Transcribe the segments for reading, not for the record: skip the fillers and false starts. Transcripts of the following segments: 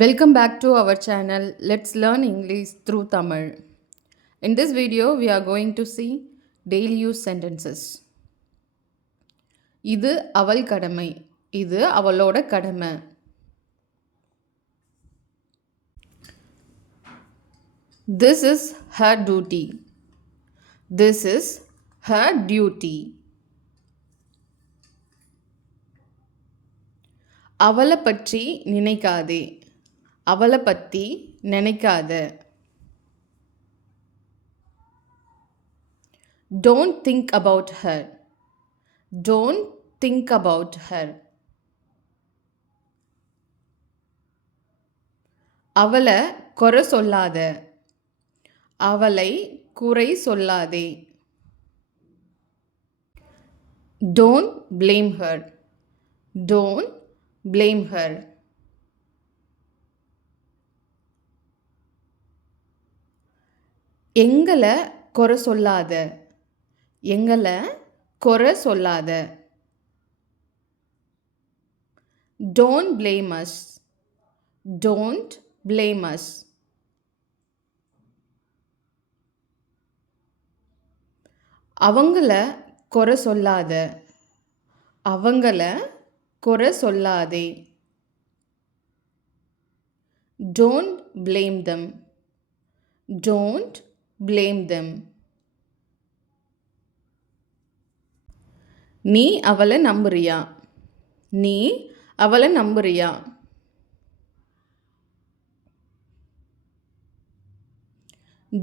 Welcome back to our channel. Let's learn English through Tamil. In this video, we are going to see daily use sentences. இது அவள் கடமை. இது அவளோட கடமை. This is her duty. This is her duty. அவளை பற்றி நினைக்காதே. அவளை பற்றி நினைக்காத. Don't think about her. Don't think about her. அவளை குறை சொல்லாத. அவளை குறை சொல்லாதே. Don't blame her. Don't blame her. எங்களை குறை சொல்லாத. எங்களை குறை சொல்லாத. Don't blame us. Don't blame us. அவங்கள குறை சொல்லாத. அவங்கள குறை சொல்லாதே. Don't blame them. Don't blame them. நீ அவளை நம்புறியா? நீ அவளை நம்புறியா?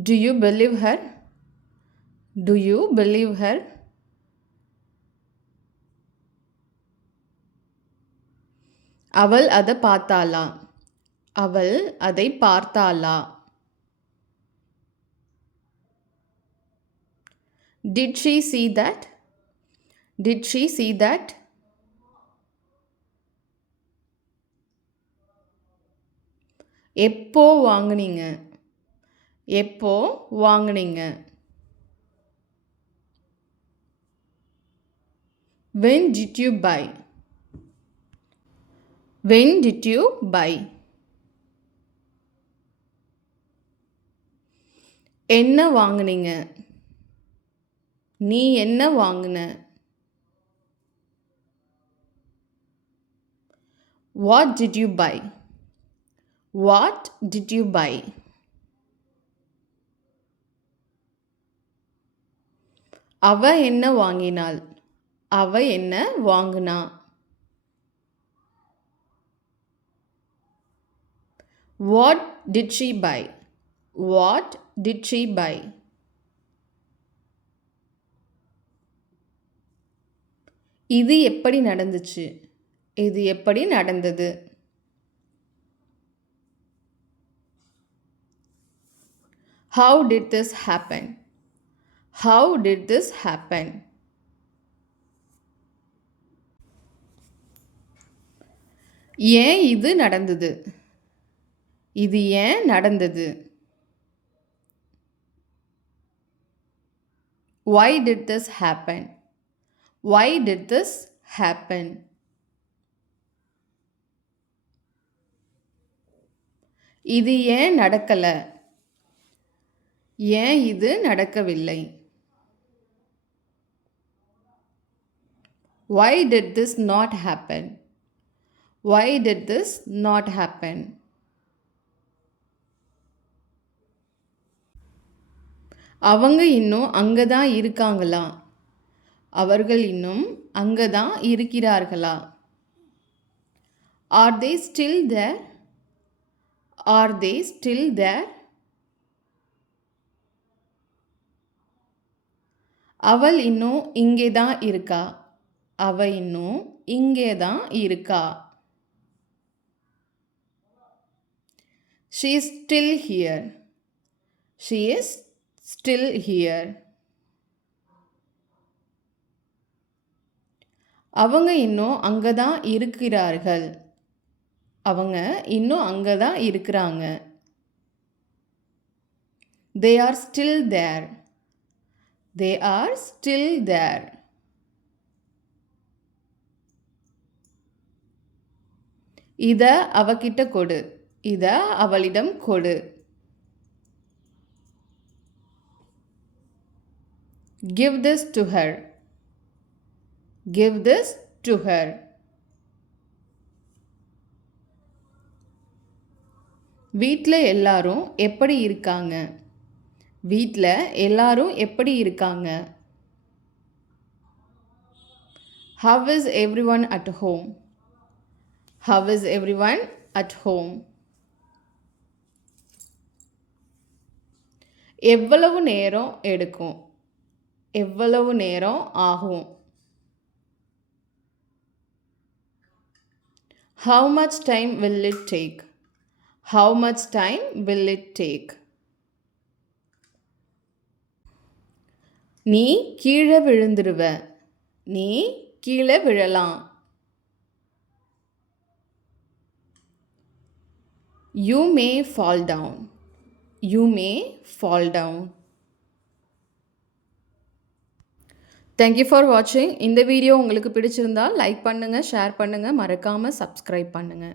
Do you believe her? Do you believe her? அவள் அதை பார்த்தாளா? அவள் அதை பார்த்தாளா? Did she see that? Did she see that? எப்போ வாங்குனீங்க? எப்போ வாங்குனீங்க? When did you buy? When did you buy? என்ன வாங்குனீங்க? நீ என்ன வாங்குன? What did you buy? What did you buy? அவ என்ன வாங்கினாள்? அவ என்ன வாங்குனா? What did she buy? What did she buy? இது எப்படி நடந்துச்சு? இது எப்படி நடந்தது? How did this happen? How did this happen? ஏன் இது நடந்தது? இது ஏன் நடந்தது? Why did this happen? Why did this happen? இது ஏன் நடக்கல? ஏன் இது நடக்கவில்லை? Why did this not happen? Why did this not happen? அவங்க இன்னும் அங்கே தான் இருக்காங்களா? அவர்கள் இன்னும் அங்கே தான் இருக்கிறார்களா? Are they still there? Are they still there? அவள் இன்னும் இங்கே தான் இருக்கா. அவ இன்னும் இங்கே தான் இருக்கா. She is still here. She is still here. அவங்க இன்னும் அங்கே தான் இருக்கிறார்கள். அவங்க இன்னும் அங்கே தான் இருக்கிறாங்க. They are still there. They are still there. இதை அவகிட்ட கொடு. இத அவளிடம் கொடு. Give this to her. Give this to her. வீட்ல எல்லாரும் எப்படி இருக்காங்க? வீட்ல எல்லாரும் எப்படி இருக்காங்க? How is everyone at home? How is everyone at home? எவ்வளவு நேரம் எடுக்கும்? எவ்வளவு நேரம் ஆகும்? How much time will it take? How much time will it take? நீ கீழே விழுந்துருவ. நீ கீழே விழலாம். You may fall down. You may fall down. Thank you for watching. இந்த வீடியோ உங்களுக்கு பிடிச்சிருந்தா லைக் பண்ணுங்க, ஷேர் பண்ணுங்க, மறக்காம சப்ஸ்கிரைப் பண்ணுங்க.